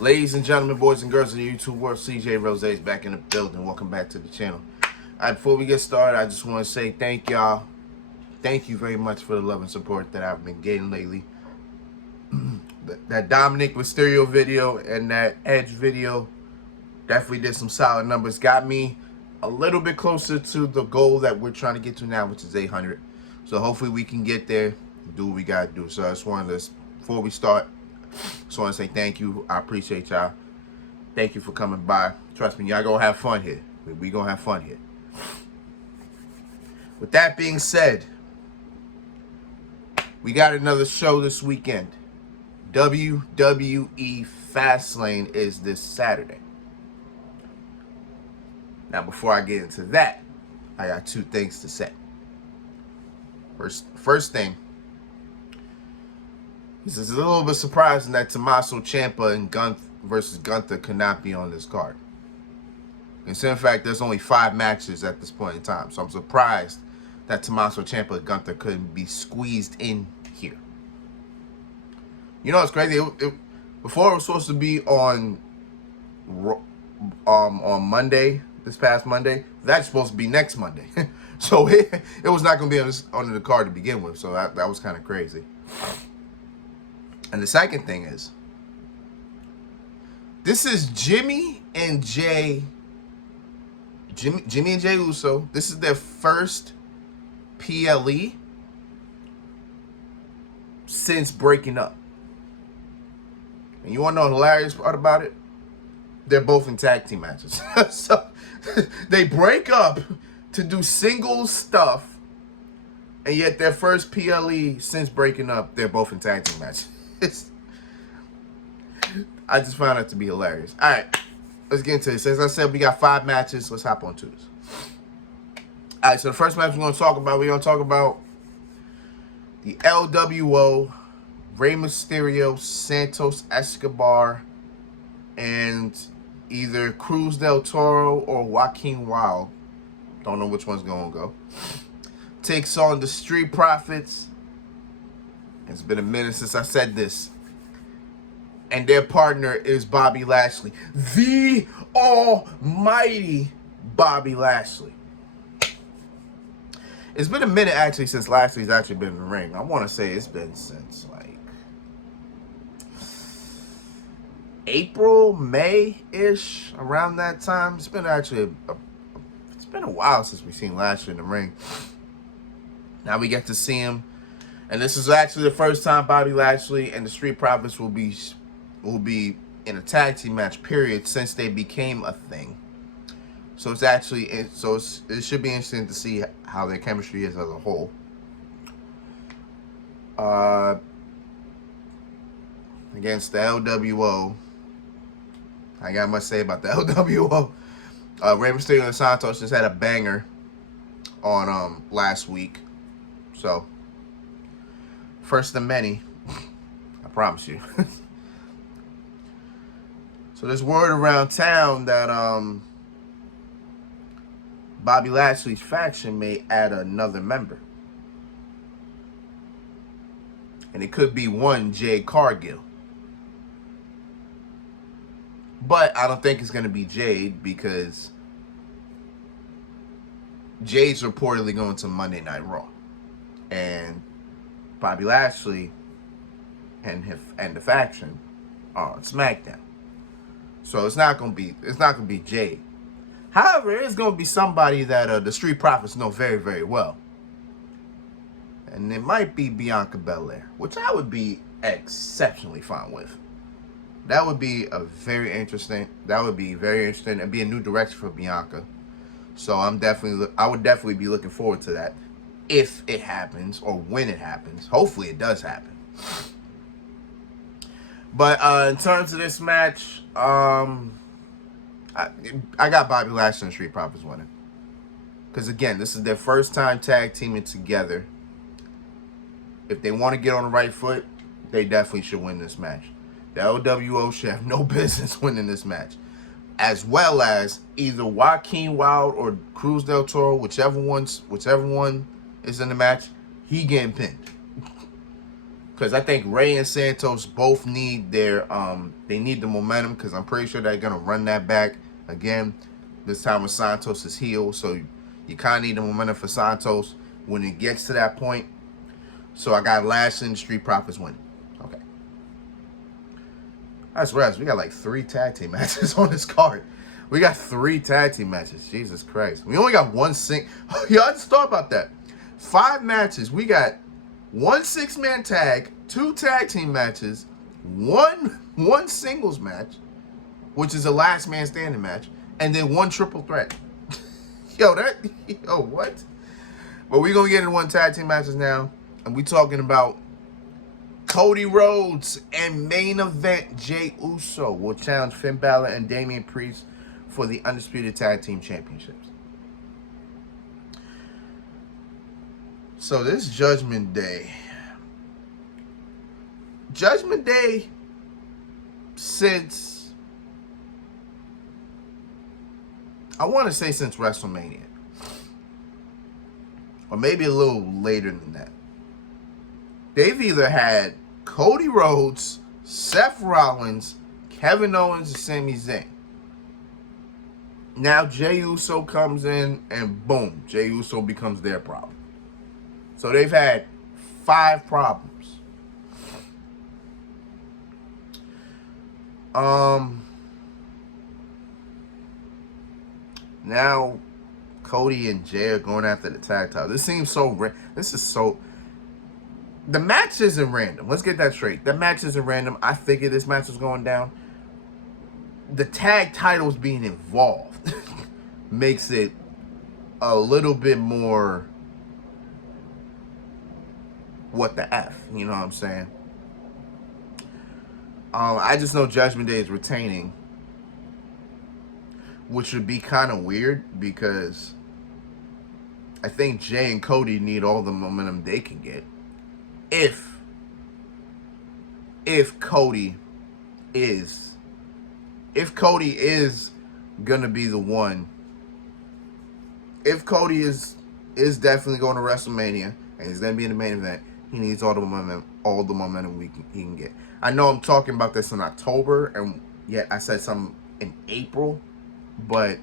Ladies and gentlemen, boys and girls of the YouTube world, CJ Rose is back in the building. Welcome back to the channel. Before we get started, I just want to say thank y'all. Thank you very much for the love and support that I've been getting lately. That Dominic Mysterio video and that Edge video definitely did some solid numbers. Got me a little bit closer to the goal that we're trying to get to now, which is 800. So hopefully we can get there and do what we got to do. So I just wanted to, before we start, just want to say thank you. I appreciate y'all. Thank you for coming by. Trust me, y'all gonna have fun here. We gonna have fun here. With that being said, we got another show this weekend. WWE Fastlane is this Saturday. Now, before I get into that, I got two things to say. First thing, this is a little bit surprising that Tommaso Ciampa and versus Gunther could not be on this card. And so, in fact, there's only 5 matches at this point in time. So I'm surprised that Tommaso Ciampa and Gunther couldn't be squeezed in here. You know what's crazy? Before it was supposed to be on Monday, this past Monday. That's supposed to be next Monday. So it was not going to be on the card to begin with. So that was kind of crazy. And the second thing is, this is Jimmy and Jay Uso. This is their first PLE since breaking up. And you want to know the hilarious part about it? They're both in tag team matches. So they break up to do singles stuff, and yet their first PLE since breaking up, they're both in tag team matches. I just found it to be hilarious. All right, let's get into this. As I said, we got 5 matches. Let's hop on to this. All right, so the first match we're going to talk about, the LWO, Rey Mysterio, Santos Escobar, and either Cruz del Toro or Joaquin Wilde. Don't know which one's going to go. Takes on the Street Profits. It's been a minute since I said this. And their partner is Bobby Lashley. The almighty Bobby Lashley. It's been a minute, actually, since Lashley's actually been in the ring. I want to say it's been since, like, April, May-ish, around that time. It's been actually it's been a while since we've seen Lashley in the ring. Now we get to see him. And this is actually the first time Bobby Lashley and the Street Profits will be in a tag team match, period, since they became a thing. So it's actually, it should be interesting to see how their chemistry is as a whole. Against the LWO, I got much to say about the LWO. Rey Mysterio and Santos just had a banger on last week. So, first of many, I promise you. So there's word around town that Bobby Lashley's faction may add another member. And it could be one Jade Cargill. But I don't think it's going to be Jade, because Jade's reportedly going to Monday Night Raw. And Bobby Lashley and the faction are on SmackDown. So it's not going to be Jade. However, it's going to be somebody that the Street Profits know very, very well. And it might be Bianca Belair, which I would be exceptionally fine with. That would be very interesting. It'd be a new direction for Bianca. So I would definitely be looking forward to that if it happens, or when it happens. Hopefully it does happen. But in terms of this match, I got Bobby Lashley and Street Profits winning. Because again, this is their first time tag teaming together. If they want to get on the right foot, they definitely should win this match. The LWO should have no business winning this match. As well as either Joaquin Wilde or Cruz del Toro, whichever one is in the match, he getting pinned. because I think Rey and Santos both need their they need the momentum, because I'm pretty sure they're gonna run that back again this time with Santos is healed. So you kind of need the momentum for Santos when it gets to that point. So I got Lashley and the Street Profits winning. Okay. That's right. We got like 3 tag team matches on this card. We got 3 tag team matches. Jesus Christ. We only got 1 Y'all just thought about that. 5 matches. We got 1 6-man tag, 2 tag team matches, one singles match, which is a last man standing match, and then 1 triple threat. Yo, what? But we're going to get into 1 tag team matches now. And we talking about Cody Rhodes and main event Jey Uso will challenge Finn Balor and Damian Priest for the Undisputed Tag Team Championships. So this Judgment Day. Judgment Day since, I want to say since WrestleMania. Or maybe a little later than that. They've either had Cody Rhodes, Seth Rollins, Kevin Owens, and Sami Zayn. Now Jey Uso comes in and boom, Jey Uso becomes their problem. So they've had 5 problems. Now Cody and Jey are going after the tag title. This seems so the match isn't random. Let's get that straight. The match isn't random. I figured this match was going down. The tag titles being involved makes it a little bit more what the F. You know what I'm saying? I just know Judgment Day is retaining, which would be kind of weird because I think Jey and Cody need all the momentum they can get. If Cody is gonna be the one, if Cody is definitely going to WrestleMania and he's gonna be in the main event, he needs all the momentum he can get. I know I'm talking about this in October, and yet I said something in April, but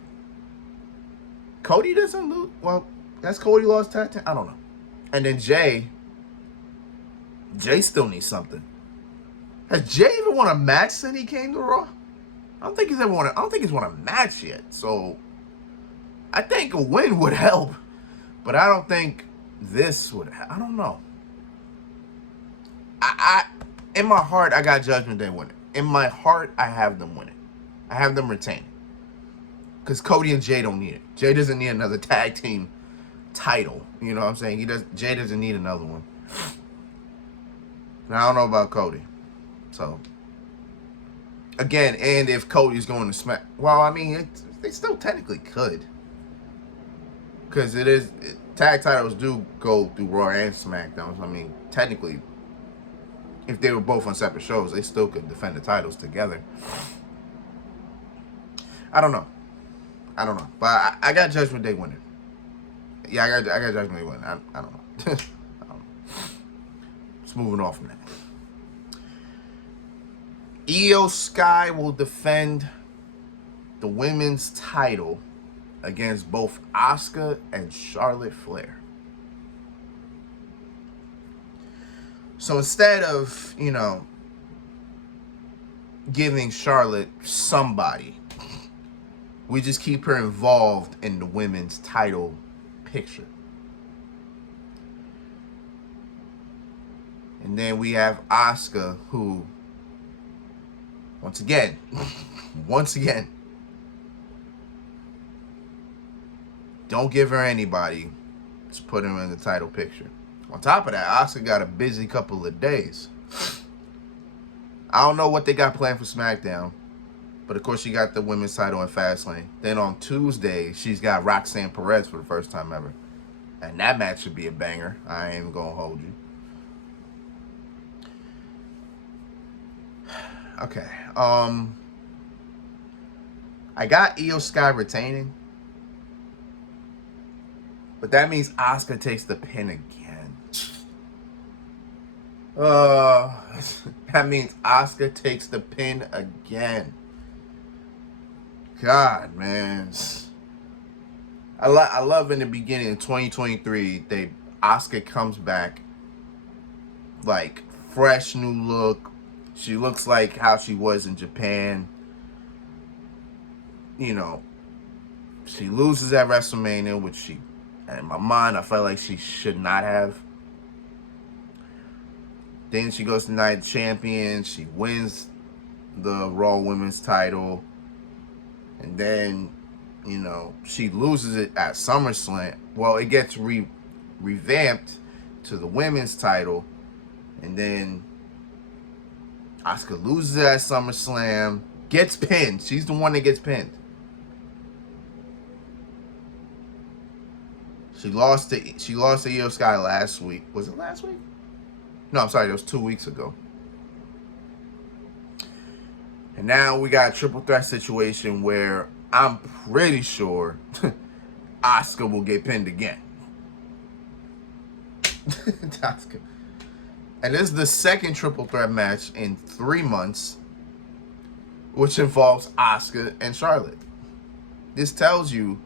Cody doesn't lose. Well, that's Cody lost tag team. I don't know. And then Jey still needs something. Has Jey even won a match since he came to Raw? I don't think he's won a match yet. So I think a win would help, but I don't think this would. I don't know. I in my heart I got Judgment Day winning. In my heart I have them winning. I have them retaining. Because Cody and Jey don't need it. Jey doesn't need another tag team title. You know what I'm saying? Jey doesn't need another one. Now, I don't know about Cody. So, again, and if Cody's going to Smack... Well, I mean, they still technically could. Because tag titles do go through Raw and SmackDown. So, I mean, technically, if they were both on separate shows, they still could defend the titles together. I don't know. But I got Judgment Day winning. Yeah, I got Judgment Day winning. I don't know. I don't know. Just moving off from that. Io Sky will defend the women's title against both Asuka and Charlotte Flair. So instead of, giving Charlotte somebody, we just keep her involved in the women's title picture. And then we have Asuka, who, once again, don't give her anybody. Just put her in the title picture. On top of that, Asuka got a busy couple of days. I don't know what they got planned for SmackDown. But of course, she got the women's title in Fastlane. Then on Tuesday, she's got Roxanne Perez for the first time ever. And that match should be a banger. I ain't even going to hold you. Okay. I got Io Sky retaining. But that means Asuka takes the pin again. Uh, that means Asuka takes the pin again. God, man. I love in the beginning of 2023, Asuka comes back like fresh new look. She looks like how she was in Japan. You know, she loses at WrestleMania, which she, in my mind, I felt like she should not have. Then she goes to Night Champion. She wins the Raw Women's title. And then, you know, she loses it at SummerSlam. Well, it gets revamped to the women's title. And then Asuka loses it at SummerSlam. Gets pinned. She's the one that gets pinned. She lost to Io Sky last week. Was it last week? No, I'm sorry. It was 2 weeks ago. And now we got a triple threat situation where I'm pretty sure Asuka will get pinned again. Asuka. And this is the second triple threat match in 3 months, which involves Asuka and Charlotte. This tells you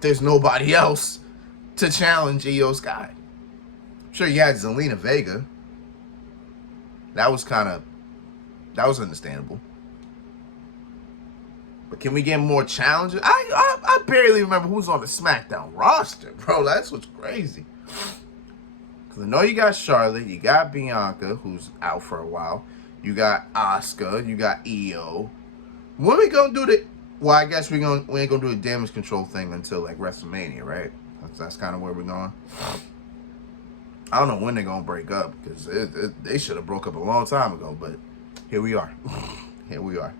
there's nobody else to challenge Io Sky. Sure, you had Zelina Vega. That was understandable. But can we get more challenges? I barely remember who's on the SmackDown roster, bro. That's what's crazy. Because I know you got Charlotte, you got Bianca, who's out for a while. You got Asuka, you got Io. When we gonna do the... Well, I guess we ain't gonna do a damage control thing until like WrestleMania, right? That's kind of where we're going. I don't know when they're gonna break up, because they should have broke up a long time ago. But here we are. Here we are.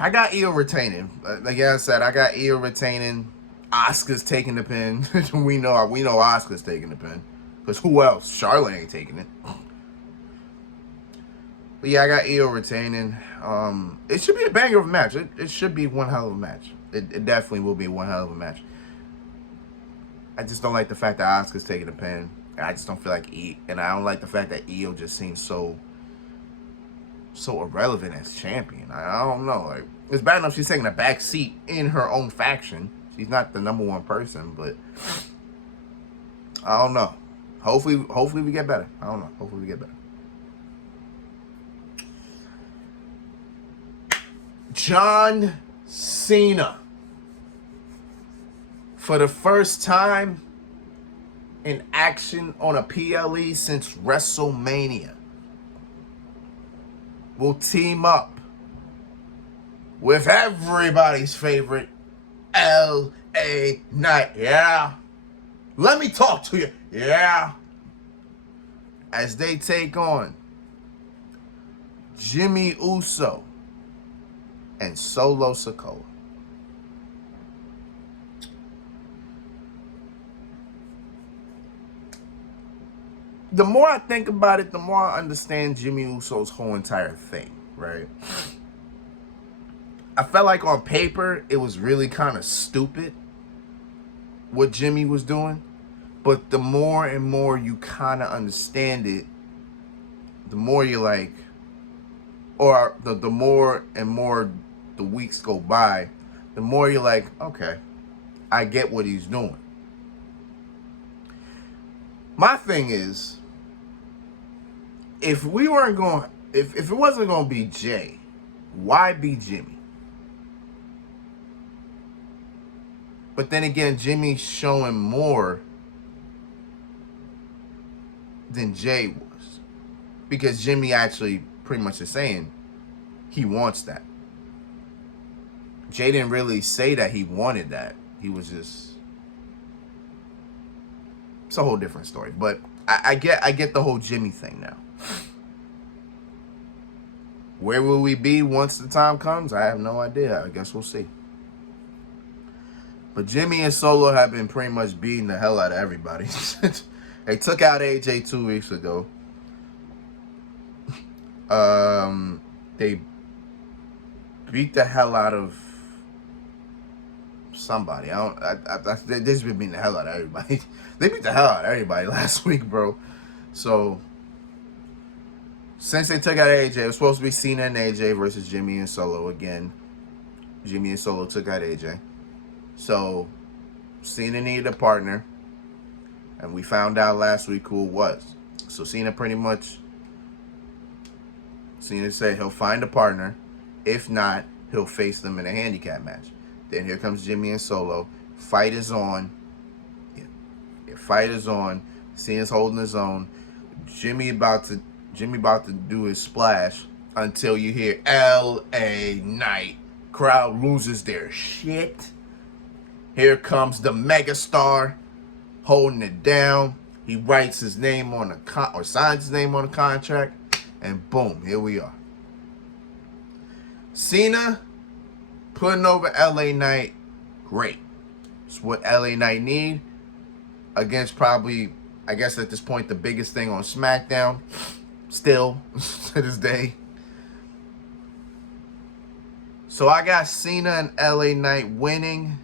I got Io retaining. Like I said, I got Io retaining. Asuka's taking the pin. we know Asuka's taking the pin. Because who else? Charlotte ain't taking it. But yeah, I got Io retaining. It should be a banger of a match. It should be one hell of a match. It definitely will be one hell of a match. I just don't like the fact that Asuka's taking the pin. I just don't feel like and I don't like the fact that Io just seems so irrelevant as champion. I don't know. Like, it's bad enough she's taking a back seat in her own faction. She's not the number one person, but I don't know. Hopefully we get better. I don't know. Hopefully we get better. John Cena, for the first time in action on a PLE since WrestleMania, will team up with everybody's favorite L.A. Knight. Yeah. Let me talk to you. Yeah. As they take on Jimmy Uso and Solo Sikoa. The more I think about it, the more I understand Jimmy Uso's whole entire thing, right? I felt like on paper, it was really kind of stupid what Jimmy was doing. But the more and more you kind of understand it, the more you're like, or the more and more the weeks go by, the more you're like, okay, I get what he's doing. My thing is, if it wasn't going to be Jay, why be Jimmy? But then again, Jimmy's showing more than Jay was. Because Jimmy actually pretty much is saying he wants that. Jay didn't really say that he wanted that. He was just... It's a whole different story. But I get the whole Jimmy thing now. Where will we be once the time comes? I have no idea. I guess we'll see. But Jimmy and Solo have been pretty much beating the hell out of everybody. They took out AJ 2 weeks ago. They beat the hell out of somebody. They just been beating the hell out of everybody. They beat the hell out of everybody last week, bro. So since they took out AJ, it was supposed to be Cena and AJ versus Jimmy and Solo again. Jimmy and Solo took out AJ. So Cena needed a partner, and we found out last week who it was. So Cena said he'll find a partner. If not, he'll face them in a handicap match. Then here comes Jimmy and Solo. Fight is on. Yeah, fight is on. Cena's holding his own. Jimmy about to do his splash until you hear L.A. Knight. Crowd loses their shit. Here comes the megastar holding it down. He writes his name on or signs his name on a contract, and boom, here we are. Cena putting over L.A. Knight, great. It's what L.A. Knight need against probably, I guess at this point, the biggest thing on SmackDown, still to this day. So I got Cena and L.A. Knight winning.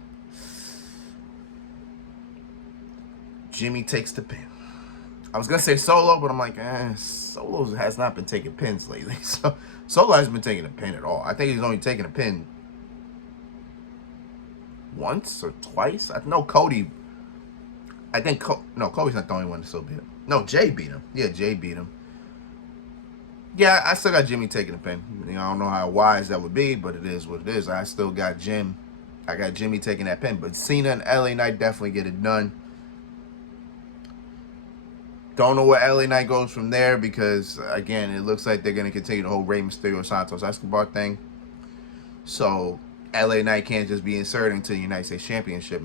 Jimmy takes the pin. I was going to say Solo, but I'm like, Solo has not been taking pins lately. So Solo hasn't been taking a pin at all. I think he's only taken a pin once or twice. I know Cody. I think Cody's not the only one to still beat him. No, Jay beat him. Yeah, Jay beat him. Yeah, I still got Jimmy taking a pin. I don't know how wise that would be, but it is what it is. I still got I got Jimmy taking that pin. But Cena and LA Knight definitely get it done. Don't know where LA Knight goes from there because, again, it looks like they're going to continue the whole Rey Mysterio Santos Escobar thing. So LA Knight can't just be inserted into the United States Championship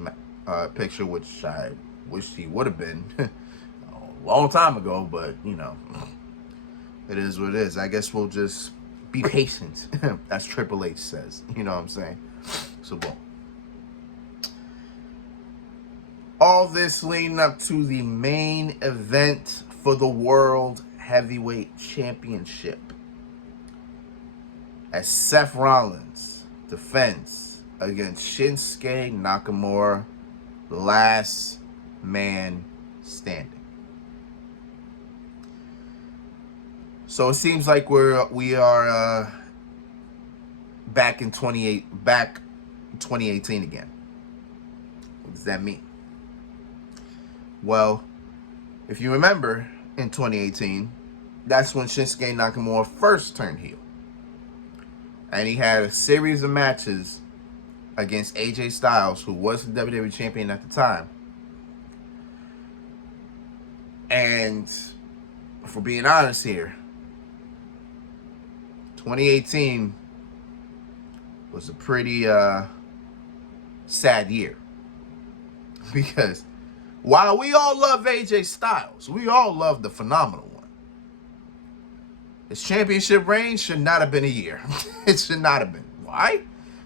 picture, which I wish he would have been a long time ago, but, it is what it is. I guess we'll just be patient, as Triple H says. You know what I'm saying? So, boom. All this leading up to the main event for the World Heavyweight Championship, as Seth Rollins defends against Shinsuke Nakamura, last man standing. So it seems like we are back in 2018 again. What does that mean? Well, if you remember, in 2018, that's when Shinsuke Nakamura first turned heel. And he had a series of matches against AJ Styles, who was the WWE Champion at the time. And for being honest here, 2018 was a pretty sad year. Because while we all love AJ Styles, we all love the phenomenal one, his championship reign should not have been a year. It should not have been. Why?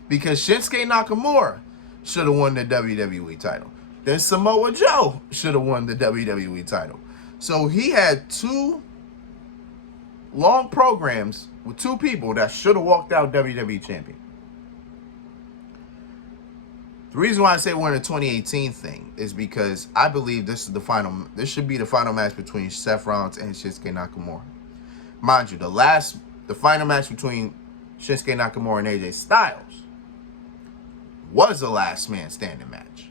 Because Shinsuke Nakamura should have won the WWE title. Then Samoa Joe should have won the WWE title. So he had two long programs with two people that should have walked out WWE champion. The reason why I say we're in a 2018 thing is because I believe this should be the final match between Seth Rollins and Shinsuke Nakamura. Mind you, the final match between Shinsuke Nakamura and AJ Styles was a last man standing match,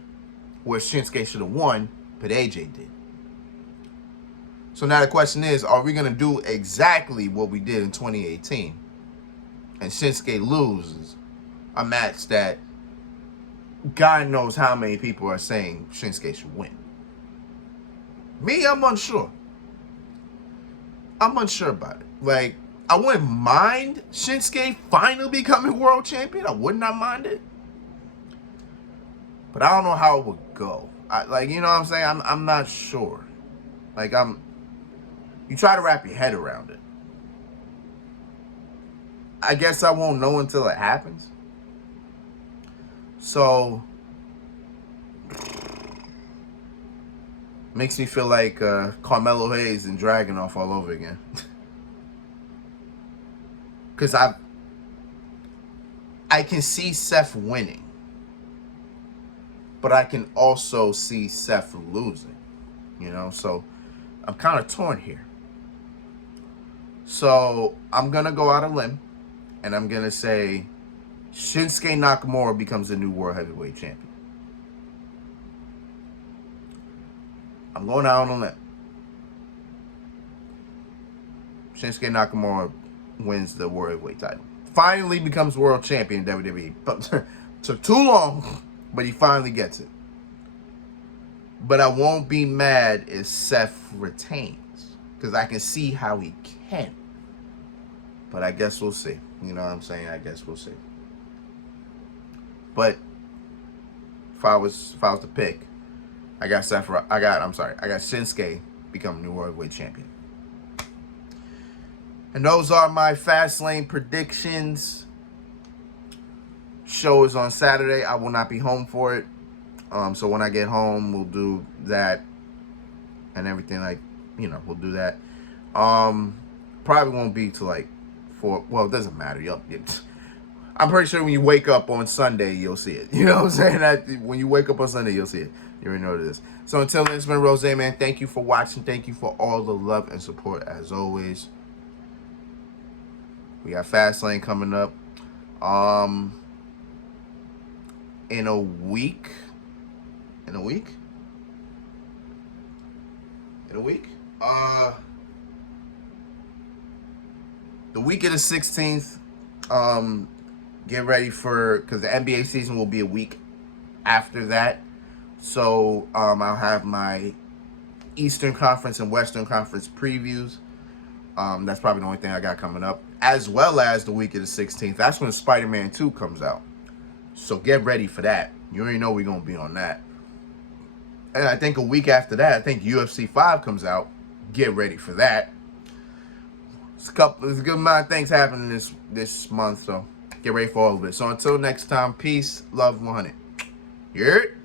where Shinsuke should have won, but AJ did. So now the question is, are we going to do exactly what we did in 2018? And Shinsuke loses a match that God knows how many people are saying Shinsuke should win. Me, I'm unsure. I'm unsure about it. Like, I wouldn't mind Shinsuke finally becoming world champion. I would not mind it. But I don't know how it would go. You know what I'm saying? I'm not sure. You try to wrap your head around it. I guess I won't know until it happens. So, makes me feel like Carmelo Hayes and Dragunov all over again. Because I can see Seth winning. But I can also see Seth losing. So I'm kind of torn here. So I'm going to go out on a limb, and I'm going to say Shinsuke Nakamura becomes the new World Heavyweight Champion. I'm going out on a limb. Shinsuke Nakamura wins the World Heavyweight title. Finally becomes World Champion in WWE. But took too long, but he finally gets it. But I won't be mad if Seth retains, because I can see how he can. But I guess we'll see. You know what I'm saying? I guess we'll see. But if I was to pick, I got Shinsuke become new World Heavyweight Champion. And those are my Fastlane predictions. Show is on Saturday. I will not be home for it. So when I get home, we'll do that and everything. We'll do that. Probably won't be till 4. Well, it doesn't matter. I'm pretty sure when you wake up on Sunday, you'll see it. You know what I'm saying? When you wake up on Sunday, you'll see it. You already know what it is. So until then, it's been Rose, man. Thank you for watching. Thank you for all the love and support as always. We got Fastlane coming up. In a week. The week of the 16th. Get ready because the NBA season will be a week after that. So I'll have my Eastern Conference and Western Conference previews. That's probably the only thing I got coming up. As well as the week of the 16th. That's when Spider-Man 2 comes out. So get ready for that. You already know we're going to be on that. And I think a week after that, I think UFC 5 comes out. Get ready for that. There's a good amount of things happening this month, so get ready for all of it. So until next time, peace, love, 100. You heard?